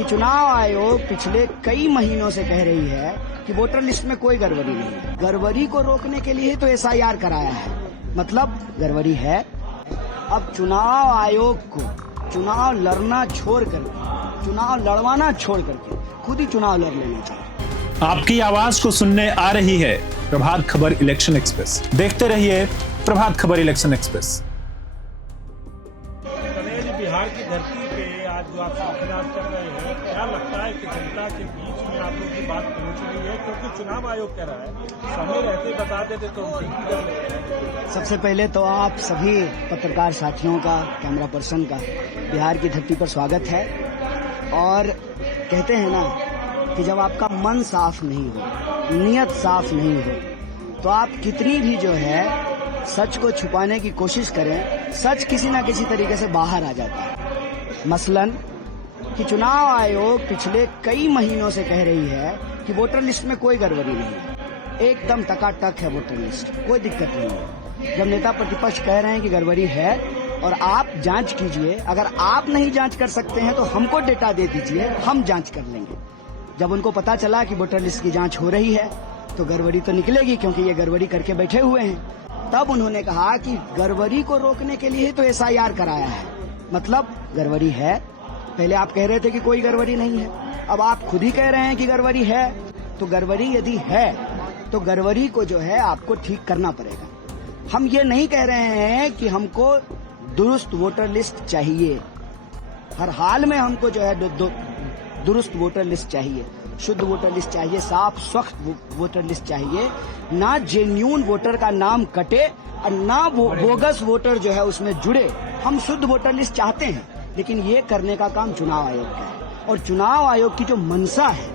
कि चुनाव आयोग पिछले कई महीनों से कह रही है कि वोटर लिस्ट में कोई गड़बड़ी नहीं है। गड़बड़ी को रोकने के लिए तो SIR कराया है, मतलब गड़बड़ी है। अब चुनाव आयोग को चुनाव लड़ना छोड़ करके, चुनाव लड़वाना छोड़ करके खुद ही चुनाव लड़ लेना चाहिए। आपकी आवाज को सुनने आ रही है प्रभात खबर इलेक्शन एक्सप्रेस। देखते रहिए प्रभात खबर इलेक्शन एक्सप्रेस। बिहार की धरती पे आज जो आप चुनाव कर रहे हैं, क्या लगता है कि जनता के बीच में आप लोगों की बात पहुंच रही है? क्योंकि चुनाव आयोग कह रहा है समय रहते बता देते तो। सबसे पहले तो आप सभी पत्रकार साथियों का, कैमरा पर्सन का बिहार की धरती पर स्वागत है। और कहते हैं ना कि जब आपका मन साफ नहीं हो, नियत साफ नहीं हो, तो आप कितनी भी जो है सच को छुपाने की कोशिश करें, सच किसी न किसी तरीके से बाहर आ जाता है। मसलन कि चुनाव आयोग पिछले कई महीनों से कह रही है कि वोटर लिस्ट में कोई गड़बड़ी नहीं है, एकदम टकाटक है वोटर लिस्ट, कोई दिक्कत नहीं है। जब नेता प्रतिपक्ष कह रहे हैं कि गड़बड़ी है और आप जांच कीजिए, अगर आप नहीं जांच कर सकते हैं तो हमको डेटा दे दीजिए, हम जांच कर लेंगे। जब उनको पता चला कि वोटर लिस्ट की जांच हो रही है तो गड़बड़ी तो निकलेगी, क्योंकि ये गड़बड़ी करके बैठे हुए हैं। तब उन्होंने कहा कि गड़बड़ी को रोकने के लिए तो SIR कराया है, मतलब गड़बड़ी है। पहले आप कह रहे थे कि कोई गड़बड़ी नहीं है, अब आप खुद ही कह रहे हैं कि गड़बड़ी है। तो गड़बड़ी यदि है तो गड़बड़ी को जो है आपको ठीक करना पड़ेगा। हम ये नहीं कह रहे हैं कि हमको दुरुस्त वोटर लिस्ट चाहिए, हर हाल में हमको जो है दुरुस्त वोटर लिस्ट चाहिए, शुद्ध वोटर लिस्ट चाहिए, साफ स्वच्छ वोटर लिस्ट चाहिए। ना जेन्यून वोटर का नाम कटे और ना बोगस वोटर जो है उसमें जुड़े। हम शुद्ध वोटर लिस्ट चाहते हैं, लेकिन ये करने का काम चुनाव आयोग का है। और चुनाव आयोग की जो मंशा है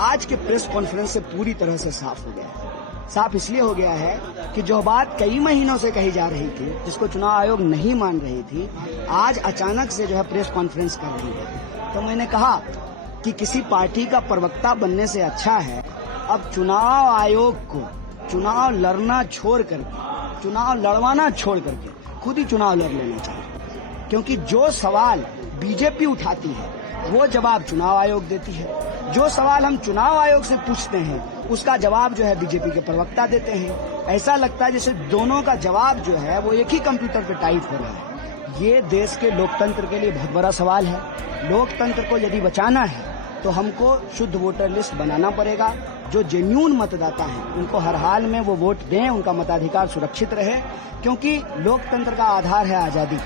आज के प्रेस कॉन्फ्रेंस से पूरी तरह से साफ हो गया है। साफ इसलिए हो गया है कि जो बात कई महीनों से कही जा रही थी, जिसको चुनाव आयोग नहीं मान रही थी, आज अचानक से जो है प्रेस कॉन्फ्रेंस कर रही है। तो मैंने कहा कि किसी पार्टी का प्रवक्ता बनने से अच्छा है अब चुनाव आयोग को चुनाव लड़ना छोड़ करके, चुनाव लड़वाना छोड़ करके खुद ही चुनाव लड़ लेना चाहिए। क्योंकि जो सवाल बीजेपी उठाती है वो जवाब चुनाव आयोग देती है, जो सवाल हम चुनाव आयोग से पूछते हैं उसका जवाब जो है बीजेपी के प्रवक्ता देते हैं। ऐसा लगता है जैसे दोनों का जवाब जो है वो एक ही कंप्यूटर पे टाइप हो रहा है। ये देश के लोकतंत्र के लिए बहुत बड़ा सवाल है। लोकतंत्र को यदि बचाना है तो हमको शुद्ध वोटर लिस्ट बनाना पड़ेगा। जो जेन्यून मतदाता हैं उनको हर हाल में वो वोट दें, उनका मताधिकार सुरक्षित रहे, क्योंकि लोकतंत्र का आधार है आजादी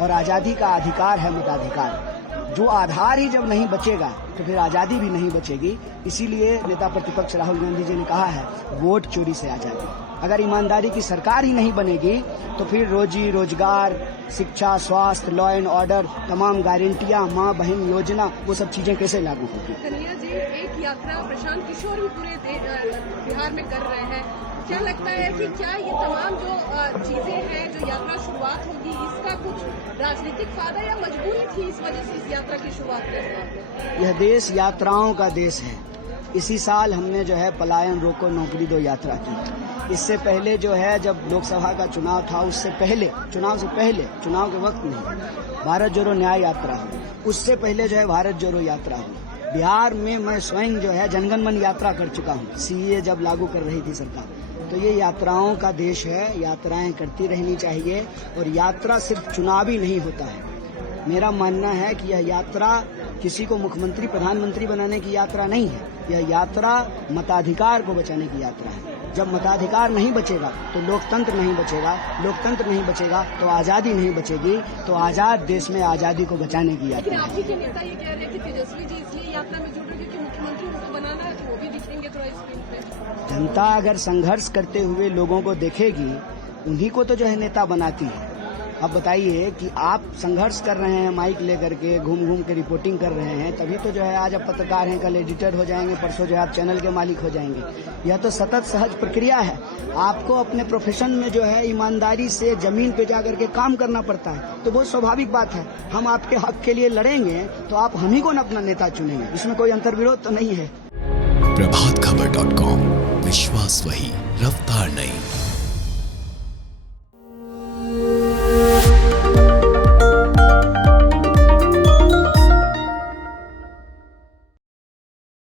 और आजादी का अधिकार है मताधिकार। जो आधार ही जब नहीं बचेगा तो फिर आजादी भी नहीं बचेगी। इसीलिए नेता प्रतिपक्ष राहुल गांधी जी ने कहा है वोट चोरी से आजादी। अगर ईमानदारी की सरकार ही नहीं बनेगी तो फिर रोजी रोजगार, शिक्षा, स्वास्थ्य, लॉ एंड ऑर्डर, तमाम गारंटियां, माँ बहन योजना, वो सब चीजें कैसे लागू होगी। कन्हैया जी, एक यात्रा प्रशांत किशोर भी पूरे बिहार में कर रहे हैं। क्या लगता है कि क्या ये तमाम जो चीजें हैं, जो यात्रा शुरुआत होगी, इसका कुछ राजनीतिक फायदा या मजबूरी थी इस वजह से इस यात्रा की शुरुआत कर रहे हैं? यह देश यात्राओं का देश है। इसी साल हमने जो है पलायन रोको नौकरी दो यात्रा की। इससे पहले जो है जब लोकसभा का चुनाव था, उससे पहले, चुनाव से पहले, चुनाव के वक्त नहीं, भारत जोड़ो न्याय यात्रा हुई। उससे पहले जो है भारत जोड़ो यात्रा हुई। बिहार में मैं स्वयं जो है जनगण मन यात्रा कर चुका हूँ, CAA जब लागू कर रही थी सरकार। तो ये यात्राओं का देश है, यात्राएं करती रहनी चाहिए। और यात्रा सिर्फ चुनावी नहीं होता है। मेरा मानना है कि यह यात्रा किसी को मुख्यमंत्री प्रधानमंत्री बनाने की यात्रा नहीं है, यह यात्रा मताधिकार को बचाने की यात्रा है। जब मताधिकार नहीं बचेगा तो लोकतंत्र नहीं बचेगा, लोकतंत्र नहीं बचेगा तो आजादी नहीं बचेगी। तो आजाद देश में आजादी को बचाने की यात्रा है। आप ही के नेता ये कह रहे हैं कि तेजस्वी जी इसलिए यात्रा में जुड़ रहे हैं क्योंकि मुख्यमंत्री उनको बनाना है, तो वो भी दिखेंगे थोड़ा स्क्रीन पे। जनता अगर संघर्ष करते हुए लोगों को देखेगी, उन्हीं को तो जो है नेता बनाती है। अब बताइए कि आप संघर्ष कर रहे हैं माइक लेकर के, घूम घूम के रिपोर्टिंग कर रहे हैं, तभी तो जो है आज आप पत्रकार हैं, कल एडिटर हो जाएंगे, परसों जो है आप चैनल के मालिक हो जाएंगे। यह तो सतत सहज प्रक्रिया है। आपको अपने प्रोफेशन में जो है ईमानदारी से जमीन पे जाकर के काम करना पड़ता है, तो बहुत स्वाभाविक बात है। हम आपके हक के लिए लड़ेंगे तो आप हम ही को न अपना नेता चुनेंगे, इसमें कोई अंतर्विरोध तो नहीं है। प्रभातखबर.com, विश्वास वही, रफ्तार नहीं।